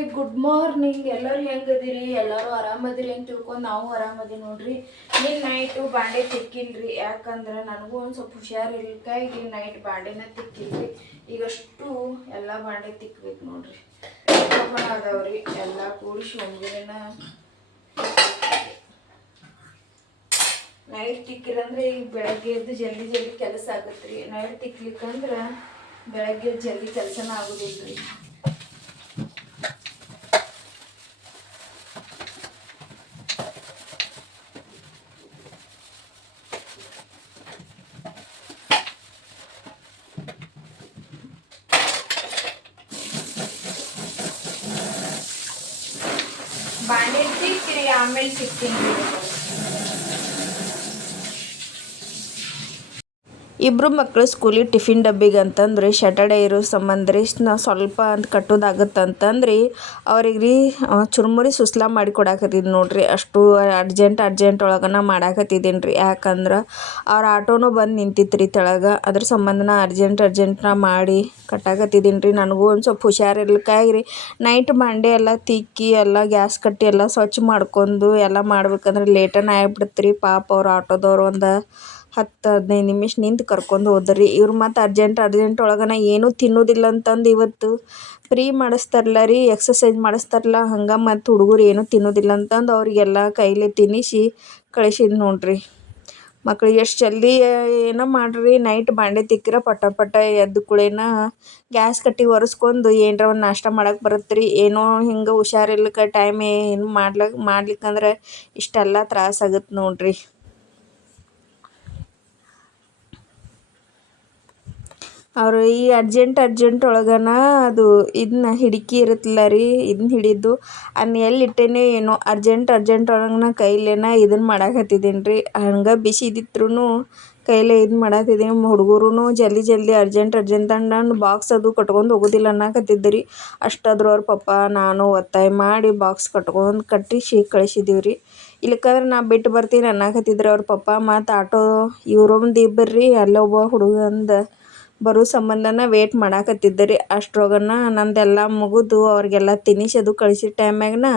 Hi good morning. ಎಲ್ಲರೂ ಹೆಂಗದಿರಿ? ಎಲ್ಲರೂ ಆರಾಮದಿರಿ ಅಂತ ತಿಳ್ಕೊಂಡು ನಾವು ಆರಾಮದಿ ನೋಡ್ರಿ. ನಿನ್ನ ನೈಟು ಬಾಂಡೆ ತಿಕ್ಕಿಲ್ರಿ, ಯಾಕಂದ್ರೆ ನನಗೂ ಒಂದು ಸ್ವಲ್ಪ ಹುಷಾರಿಲ್ಕಾಗಿ ನೈಟ್ ಬಾಂಡೆನ ತಿಕ್ಕಿಲ್ರಿ. ಈಗಷ್ಟು ಎಲ್ಲ ಬಾಂಡೆ ತಿಕ್ಬೇಕು ನೋಡ್ರಿ. ಅದಾವ್ರಿ ಎಲ್ಲ ಕೂಡಿಸಿ ಒಮ್ಮೆನ ನೈಟ್ ತಿಕ್ಕಿರಂದ್ರೆ ಈಗ ಬೆಳಗ್ಗೆ ಎದ್ದು ಜಲ್ದಿ ಜಲ್ದಿ ಕೆಲಸ ಆಗತ್ರಿ. ನೈಟ್ ತಿಕ್ಲಿಕ್ಕಂದ್ರೆ ಬೆಳಗ್ಗೆ ಜಲ್ದಿ ಕೆಲಸನ ಆಗೋದಿಲ್ರಿ. ಬಾಂಡೆ ತಿಕ್ಕಿರಿ, ಆಮೇಲೆ ಸಿಗ್ತೀನಿ. ಇಬ್ಬರು ಮಕ್ಕಳು ಸ್ಕೂಲಿಗೆ ಟಿಫಿನ್ ಡಬ್ಬಿಗೆ ಅಂತಂದ್ರೆ ಸ್ಯಾಟರ್ಡೇ ಇರೋ ಸಂಬಂಧ ರೀ ನಾವು ಸ್ವಲ್ಪ ಅಂತ ಕಟ್ಟೋದಾಗತ್ತಂತಂದ್ರಿ ಅವ್ರಿಗೆ ರೀ ಚುರುಮುರಿ ಸುಸ್ಲಾ ಮಾಡಿ ಕೊಡಾಕತ್ತಿದ್ದು ನೋಡ್ರಿ. ಅಷ್ಟು ಅರ್ಜೆಂಟ್ ಒಳಗನ ಮಾಡಾಕತ್ತಿದ್ದೀನಿ ರೀ. ಯಾಕಂದ್ರೆ ಅವ್ರ ಆಟೋನೂ ಬಂದು ನಿಂತಿತ್ತು ರೀ ತೆಳಗೆ. ಅದ್ರ ಸಂಬಂಧನ ಅರ್ಜೆಂಟ್ನ ಮಾಡಿ ಕಟ್ಟಾಕತ್ತಿದ್ದೀನಿ ರೀ. ನನಗೂ ಒಂದು ಸ್ವಲ್ಪ ಹುಷಾರಿರ್ಲಿಕ್ಕಾಗಿ ರೀ ನೈಟ್ ಬಾಂಡೆ ಎಲ್ಲ ತಿಕ್ಕಿ ಎಲ್ಲ ಗ್ಯಾಸ್ ಕಟ್ಟಿ ಎಲ್ಲ ಸ್ವಚ್ಛ ಮಾಡ್ಕೊಂಡು ಎಲ್ಲ ಮಾಡ್ಬೇಕಂದ್ರೆ ಲೇಟನ ಆಗ್ಬಿಡುತ್ತೆ ರೀ. ಪಾಪ ಅವ್ರು ಆಟೋದವ್ರು ಒಂದು 10-15 ನಿಮಿಷ ನಿಂತು ಕರ್ಕೊಂಡು ಹೋದ್ರಿ. ಇವ್ರು ಮತ್ತು ಅರ್ಜೆಂಟ್ ಒಳಗನ ಏನೂ ತಿನ್ನೋದಿಲ್ಲ ಅಂತಂದು ಇವತ್ತು ಫ್ರೀ ಮಾಡಿಸ್ತಾರಲ್ಲ ರೀ, ಎಕ್ಸಸೈಸ್ ಮಾಡಿಸ್ತಾರಲ್ಲ, ಹಂಗೆ ಮತ್ತು ಹುಡುಗರು ಏನೂ ತಿನ್ನೋದಿಲ್ಲ ಅಂತಂದು ಅವರಿಗೆಲ್ಲ ಕೈಲೇ ತಿನ್ನಿಸಿ ಕಳಿಸಿದ್ ನೋಡ್ರಿ. ಮಕ್ಳಿಗೆ ಎಷ್ಟು ಜಲ್ದಿ ಏನೋ ಮಾಡ್ರಿ, ನೈಟ್ ಬಾಂಡೆ ತಿಕ್ಕಿರ ಪಟ ಎದ್ದು ಕೂಡೇನ ಗ್ಯಾಸ್ ಕಟ್ಟಿ ಒರೆಸ್ಕೊಂಡು ಏನರ ಒಂದು ನಾಷ್ಟ ಮಾಡಕ್ಕೆ ಬರುತ್ತೆ ರೀ. ಏನೋ ಹಿಂಗೆ ಹುಷಾರಿರ್ಲಿಕ್ಕೆ ಟೈಮ್ ಏನು ಮಾಡ್ಲಿಕ್ಕಂದ್ರೆ ಇಷ್ಟೆಲ್ಲ ತ್ರಾಸಾಗತ್ತೆ ನೋಡ್ರಿ. ಅವರು ಈ ಅರ್ಜೆಂಟ್ ಒಳಗನ ಅದು ಇದನ್ನ ಹಿಡಿಕಿ ಇರುತ್ತಲ್ಲ ರೀ, ಇದನ್ನ ಹಿಡಿದು ಅದನ್ನ ಎಲ್ಲಿಟ್ಟೇನೆ ಏನೋ ಅರ್ಜೆಂಟ್ ಒಳಗನ ಕೈಲೇನ ಇದನ್ನು ಮಾಡಾಕತ್ತಿದ್ದೀನಿ ರೀ. ಹಂಗೆ ಬಿಸಿ ಇದ್ದಿತ್ರೂ ಕೈಲೇ ಇದು ಮಾಡಾಕತ್ತಿದ್ದೀನಿ. ಹುಡುಗರು ಜಲ್ದಿ ಅರ್ಜೆಂಟ್ ಅಂದು ಬಾಕ್ಸ್ ಅದು ಕಟ್ಕೊಂಡು ಹೋಗೋದಿಲ್ಲ ಅನ್ನಕತ್ತಿದ್ದೆ ರೀ. ಅಷ್ಟಾದ್ರೂ ಅವ್ರ ಪಪ್ಪ ನಾನು ಒತ್ತಾಯ ಮಾಡಿ ಬಾಕ್ಸ್ ಕಟ್ಟಿಸಿ ಕಳಿಸಿದ್ದೀವಿ ರೀ. ಇಲ್ಲಕ್ಕಂದ್ರೆ ನಾ ಬಿಟ್ಟು ಬರ್ತೀನಿ ಅನ್ನಕತ್ತಿದ್ರು ಅವ್ರ ಪಪ್ಪ. ಮತ್ತು ಆಟೋ ಇವ್ರೊಂದು ಇಬ್ಬರು ರೀ ಅಲ್ಲೊಬ್ಬ ಹುಡುಗಂದು ಬರೋ ಸಂಬಂಧನ ವೇಟ್ ಮಾಡಾಕತ್ತಿದ್ದೆ ರೀ. ಅಷ್ಟ್ರೊಳಗನ ನಂದೆಲ್ಲ ಮುಗಿದು ಅವ್ರಿಗೆಲ್ಲ ತಿನ್ನಿಸಿ ಅದು ಕಳಿಸಿದ ಟೈಮ್ಯಾಗನ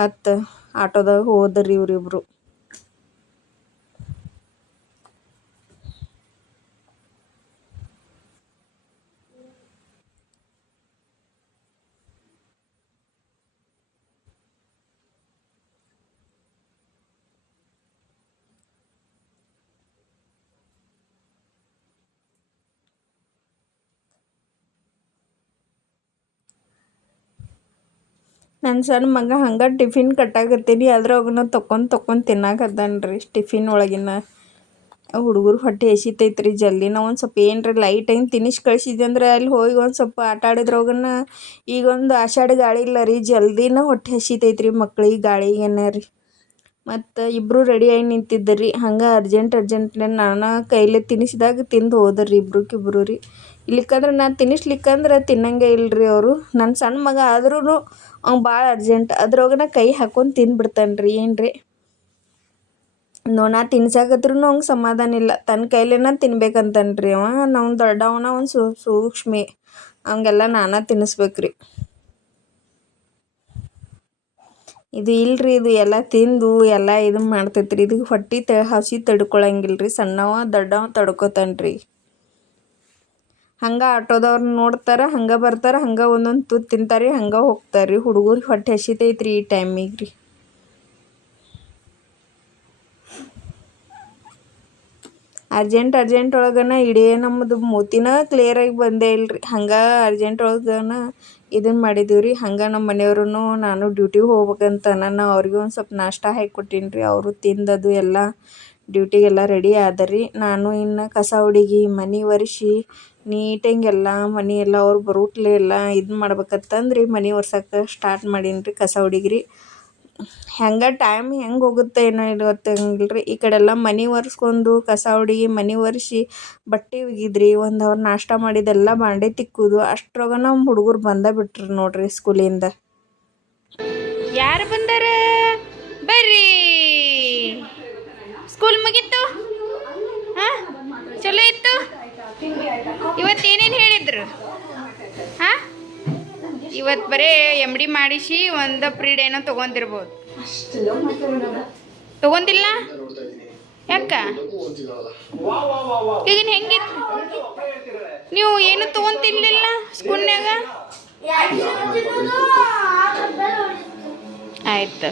ಮತ್ತು ಆಟೋದಾಗ ಹೋದ್ರಿ ಇವರಿಬ್ರು. ನನ್ನ ಸಣ್ಣ ಮಗ ಹಂಗೆ ಟಿಫಿನ್ ಕಟ್ಟಾಕತ್ತೀನಿ, ಅದ್ರೊಳಗನ ತೊಗೊಂಡು ತಿನ್ನಾಕತ್ತಾನ ರೀ. ಟಿಫಿನ್ ಒಳಗಿನ ಹುಡುಗರು ಹೊಟ್ಟೆ ಹಸಿತೈತೆ ರೀ. ಜಲ್ದಿನ ಒಂದು ಸ್ವಲ್ಪ ಏನರ ಲೈಟಾಗಿ ತಿನ್ನಿಸಿ ಕಳಿಸಿದ್ವಿ ಅಂದ್ರೆ ಅಲ್ಲಿ ಹೋಗಿ ಒಂದು ಸ್ವಲ್ಪ ಆಟ ಆಡಿದ್ರೊಳಗನ ಈಗೊಂದು ಆಷಾಢ ಗಾಳಿ ಇಲ್ಲ ರೀ, ಜಲ್ದಿನ ಹೊಟ್ಟೆ ಹಸಿತೈತೆ ರೀ ಮಕ್ಳಿಗೆ ಗಾಳಿಗೇನ ರೀ. ಮತ್ತು ಇಬ್ಬರು ರೆಡಿಯಾಗಿ ನಿಂತಿದ್ದರಿ. ಹಂಗೆ ಅರ್ಜೆಂಟ್ಲೆ ನಾನು ಕೈಲೇ ತಿನ್ನಿಸಿದಾಗ ತಿಂದು ಹೋದ್ರಿ ಇಬ್ರಿಬ್ರು ರೀ. ಇಲ್ಲಿಕ್ಕಂದ್ರೆ ನಾನು ತಿನ್ನಿಸ್ಲಿಕ್ಕಂದ್ರೆ ತಿನ್ನಂಗೆ ಇಲ್ಲರಿ ಅವರು. ನನ್ನ ಸಣ್ಣ ಮಗ ಆದ್ರೂ ಅವ್ನು ಭಾಳ ಅರ್ಜೆಂಟ್, ಅದ್ರೊಳಗನ ಕೈ ಹಾಕ್ಕೊಂಡು ತಿಂದ್ಬಿಡ್ತಾನೆ ರೀ. ಏನು ರೀ ನಾ ತಿನ್ಸಾಕತ್ರೂ ಅವ್ಗೆ ಸಮಾಧಾನ ಇಲ್ಲ, ತನ್ನ ಕೈಲೇನ ತಿನ್ಬೇಕಂತಾನೆ ರೀ ಅವ. ನಾವು ದೊಡ್ಡವನ ಒಂದು ಸೂಕ್ಷ್ಮಿ, ಅವಂಗೆಲ್ಲ ನಾನೇ ತಿನ್ನಿಸ್ಬೇಕು ರೀ. ಇದು ಇಲ್ರಿ, ಇದು ಎಲ್ಲ ತಿಂದು ಎಲ್ಲ ಇದು ಮಾಡ್ತೈತೆ ರೀ. ಇದು ಹೊಟ್ಟೆ ಹಸಿ ತಡ್ಕೊಳಂಗಿಲ್ಲ ರೀ. ಸಣ್ಣವ ದೊಡ್ಡವ ತಡ್ಕೊತಾನೆ ರೀ. ಹಂಗೆ ಆಟೋದವ್ರು ನೋಡ್ತಾರೆ, ಹಂಗೆ ಬರ್ತಾರೆ, ಹಂಗೆ ಒಂದೊಂದು ತುತ್ತು ತಿಂತಾರೆ, ಹಂಗೆ ಹೋಗ್ತಾರೆ ರೀ. ಹುಡುಗರಿಗೆ ಹೊಟ್ಟೆ ಹಸಿತೈತೆ ರೀ ಈ ಟೈಮಿಗೆ ರೀ. ಅರ್ಜೆಂಟ್ ಒಳಗನ ಇಡೀ ನಮ್ಮದು ಮೂತಿನ ಕ್ಲಿಯರಾಗಿ ಬಂದೇ ಇಲ್ಲರಿ. ಹಂಗೆ ಅರ್ಜೆಂಟ್ ಒಳಗನ ಇದನ್ನು ಮಾಡಿದ್ದೀವಿ ರೀ. ಹಂಗೆ ನಮ್ಮ ಮನೆಯವ್ರೂ ನಾನು ಡ್ಯೂಟಿಗೆ ಹೋಗ್ಬೇಕಂತ ನಾನು ಅವ್ರಿಗೂ ಒಂದು ಸ್ವಲ್ಪ ನಾಷ್ಟ ಹಾಕಿ ಕೊಟ್ಟೀನಿ ರೀ. ಅವರು ತಿಂದದು ಎಲ್ಲ ಡ್ಯೂಟಿಗೆಲ್ಲ ರೆಡಿ ಆದರಿ. ನಾನು ಇನ್ನು ಕಸ ಹುಡುಗಿ ಮನೆ ಒರೆಸಿ ನೀಟಾಗೆಲ್ಲ ಮನೆ ಎಲ್ಲ ಅವ್ರು ಬರೋಟ್ಲೆ ಎಲ್ಲ ಇದು ಮಾಡ್ಬೇಕಂತಂದ್ರಿ ಮನೆ ಒರ್ಸಕ್ಕೆ ಸ್ಟಾರ್ಟ್ ಮಾಡೀನಿ ರೀ. ಕಸ ಹುಡುಗ್ರಿ ಹೆಂಗೆ ಟೈಮ್ ಹೆಂಗೆ ಹೋಗುತ್ತೆ ಏನೋ ಗೊತ್ತಾಗಂಗಿಲ್ಲ ರೀ. ಈ ಕಡೆ ಎಲ್ಲ ಮನೆ ಒರೆಸ್ಕೊಂಡು ಕಸ ಹುಡುಗಿ ಮನೆ ಒರೆಸಿ ಬಟ್ಟೆ ಒಗಿದ್ರಿ, 1 ಅವರ್ ನಾಷ್ಟ ಮಾಡಿದೆಲ್ಲ ಬಾಂಡೆ ತಿಕ್ಕೋದು. ಅಷ್ಟ್ರೊಳಗೆ ನಮ್ಮ ಹುಡುಗರು ಬಿಟ್ರು ನೋಡ್ರಿ ಸ್ಕೂಲಿಂದ. ಯಾರು ಬಂದಾರ? ಬರ್ರಿ, ಸ್ಕೂಲ್ ಮುಗೀತು. ಹಾಂ, ಚಲೋ ಇತ್ತು. ಇವತ್ತೇನೇನು ಹೇಳಿದ್ರು? ಹಾಂ, ಇವತ್ತು ಬರೀ ಎಮ್ ಡಿ ಮಾಡಿಸಿ ಒಂದು ಪ್ರೀಡ್ ಏನೋ ತೊಗೊಂಡಿರ್ಬೋದು. ತೊಗೊಂಡಿಲ್ಲ ಯಾಕ ಈಗಿನ ಹೆಂಗಿತ್ತು? ನೀವು ಏನು ತೊಗೊಂತಿರ್ಲಿಲ್ಲ ಸ್ಕೂಲ್ನಾಗ? ಆಯ್ತು.